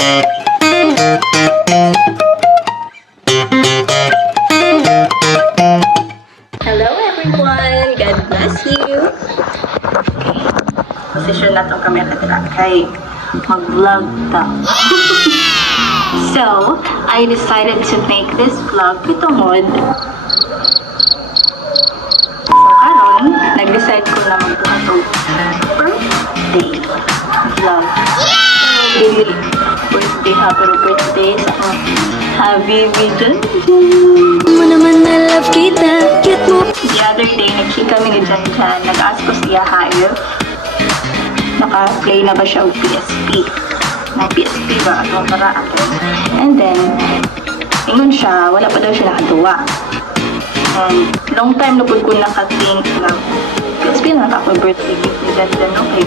Hello everyone! God bless you! Position na itong camera nila kay mag-vlog ta. So, I decided to make this vlog pitungod. So, karon nag-decide ko na magbuha itong birthday vlog. Daily birthday, happy birthday sa akong Habibi dyan. Mo naman na love kita, cute mo. The other day, nag-chika kami ni Jan Jan. Nag-ask ko siya if naka-play na ba siya o PSP. Na PSP ba? At paraan. And then, ingon siya, wala pa daw siya nakatuwa. And long time na po ko nakating na PSP na ako birthday gift ni Jan Jan. Okay.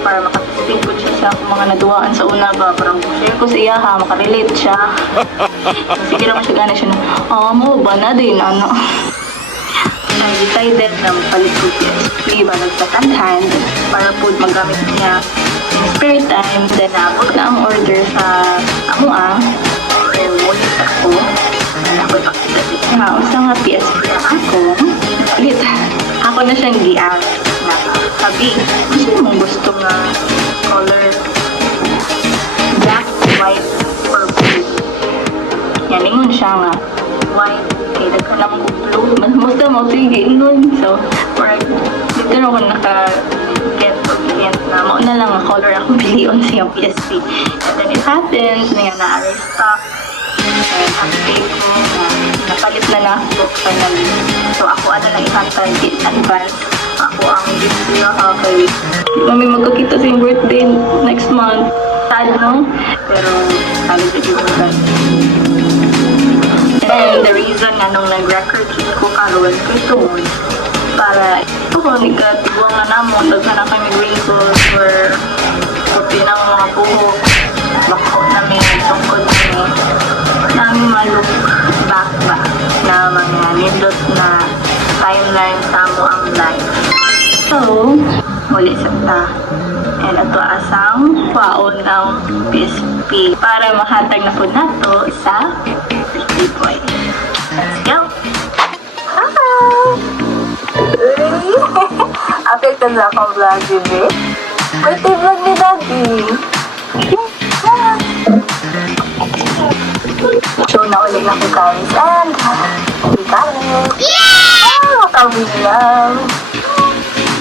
Para makatisipin ko siya sa mga naduwaan sa una ba. Parang share ko siya ha, makarelate siya. Sige naman siya gana siya na, mo ba na din, ano. I decided na magpalit ko PSP ba sa second hand para po magamit niya in spare time. Then pag na ang order sa amua, or wallet ako, ako ipakita siya. Usang nga PSP ako, ulit. Ako na siyang gi-ask na, sabi, gusto nga color black, white, or blue. Yan, ingon siya nga white, kaya nagka lang blue. Basta mo, sige, nun. So, or, dito na ako naka-get or client na mauna lang ang color akong piliyon sa yung PSP. And then it happens, na na-restock. And update ko na napalit na na ako finally. So, ako lang ihatag in advance. Ako ang gift niya kay mami magkakita sa yung birthday next month. Sad, no? Pero, sabi sa Julian. And the reason nga nung nag-record ko karoon ko ito para ito ko nagkatiguang na namon daghan na kami wrinkles or puti ng mga buhok bako namin tungkol namin ma-look back ba na mga nindot na timeline sa mo ang life. So, muli sa ta. And ito asang paon ng PSP para mahatag na po nato sa birthday boy. Let's go! Hi! After ka na akong vlog, Bibi. Birthday vlog ni Daddy. So, naulit na ko guys. And, guys. Makabilang.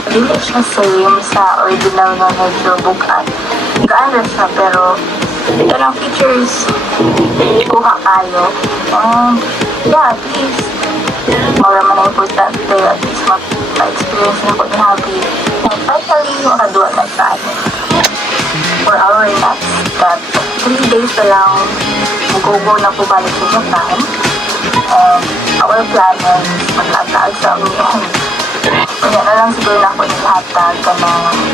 Hindi siya same sa original na medyo bukan. Gaan na siya, pero ito lang features kuha kayo. And yeah, at least mara man ang importante, at least ma-experience na ko ni Happy. And finally, makaduwa na sa atin. For our next step, 3 days na lang mag-go na po balik sa Japan. And our plan is maglatag sa umihan. Kaya na lang siguro na ako nilatag ka na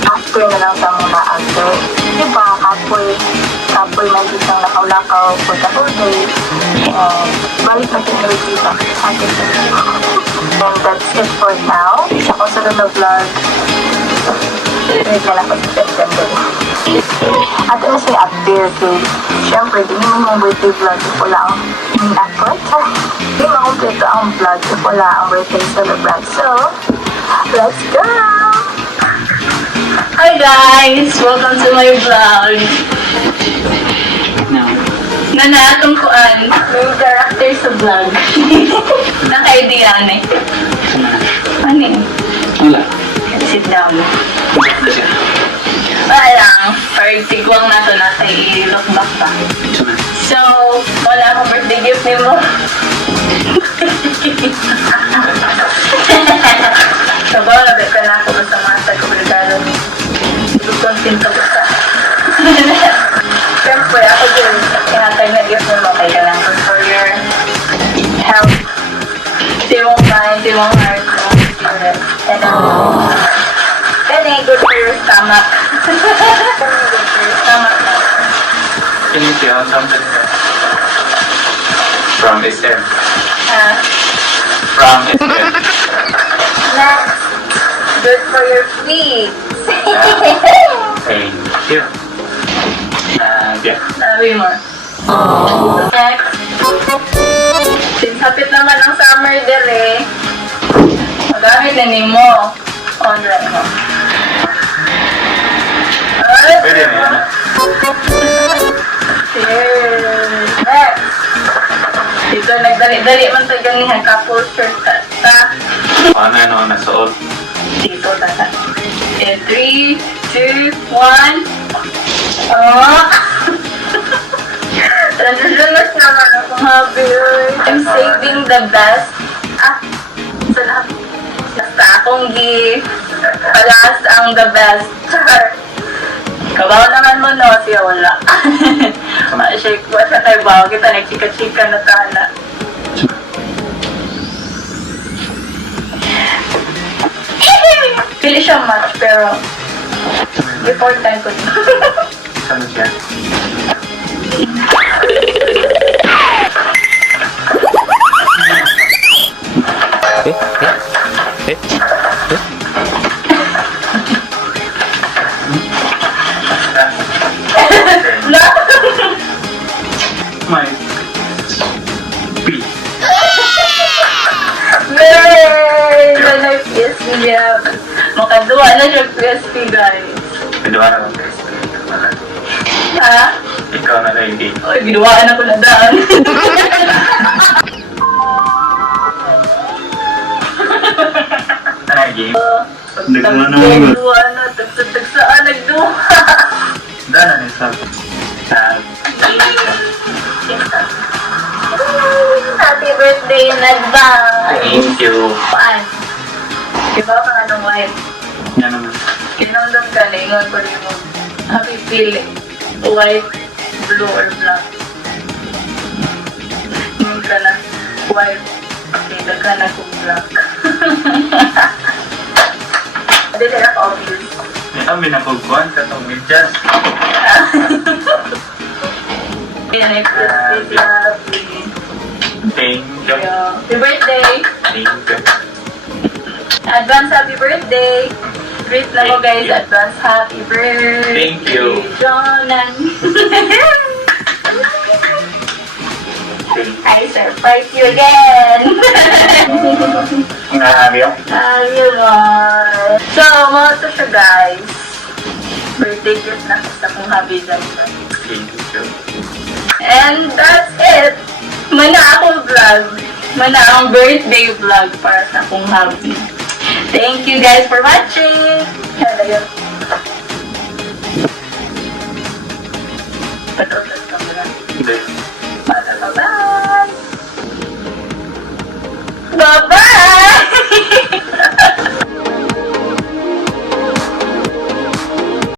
after na lang sa muna after. Diba, kapoy man isang lakaw-lakaw for the whole day. And balik na tinulog sa akin. And that's it for now. Sa kasunod na vlog, read na lang ko sa September. At ano siya update kay syempre, di naman yung birthday vlog if wala ang effort. Di makumpleto ang vlog if wala ang birthday celebrant. So, let's go! Hi guys! Welcome to my vlog! Na kuan, may character sa vlog. Naka-idea na eh. Ano eh? Wala. Sit down. Wala lang. Partigwang na ito nasa i-look back pa. So, wala akong birthday gift ni mo. So, wala ka na ako sa mata ko regalo ni. Content ko sa. Siyempre, ako din. Inatay na gift mo kay ka lang for your health. Timong mind, timong heart mo. And good for your stomach. Good for your stomach. Can you tell something from Esther? From Esther. Next, good for your feet. Thank you. Yeah. Sabi mo. Next. Since hapit naman ang summer dire, magamit na ni mo. Online mo. Pwede na yan. Cheers. Next. Dito nagdali-dali man sa ganihan couple shirt ta. Paano nasuot? Dito tata. And 3, 2, 1. Oh! Transitionless naman ako, happy. I'm saving the best. Salamat. Basta akong gift. Palas ang the best. Kabaw naman mo, no? Siya wala. Ma-shake ko sa kaybaw. Kita nagchika-chika na tala. Pili siya much, pero before time ko. Saan siya? No! My P. Yay! Manay PSP niya. Makaduwa na siya PSP, guys. Pwede na lang guys. Ha? Ikaw na lang hindi. Uy, ginuwaan ako na daan. Ano yung game? Nagduwa na. Tagsaan, nagduwa. Daan na sa Happy birthday in advance. Thank you. Paan? Diba ka nga nung wife? Yan naman. Kinondom ka na, ingon ko rin mo. Happy feeling. White, blue, or black. Ingon ka na. White. Okay, ka na kung black. Hindi na obvious. May kami nakugkuhan ka itong medyas. Yan ay birthday, happy. Thank you. Happy birthday! Thank you. Advance happy birthday! Greet na mo guys, advance happy birthday! Thank you. Jonan! I surprise you again! Ngahabi ako. Ayun! So, mga to siya guys. Birthday gift na sa kong hobby dyan. Thank you. And that's it! Mana akong vlog. Mana ang birthday vlog para sa akong hobby. Thank you guys for watching! Hello yun. Patutas ka mo lang. Hindi.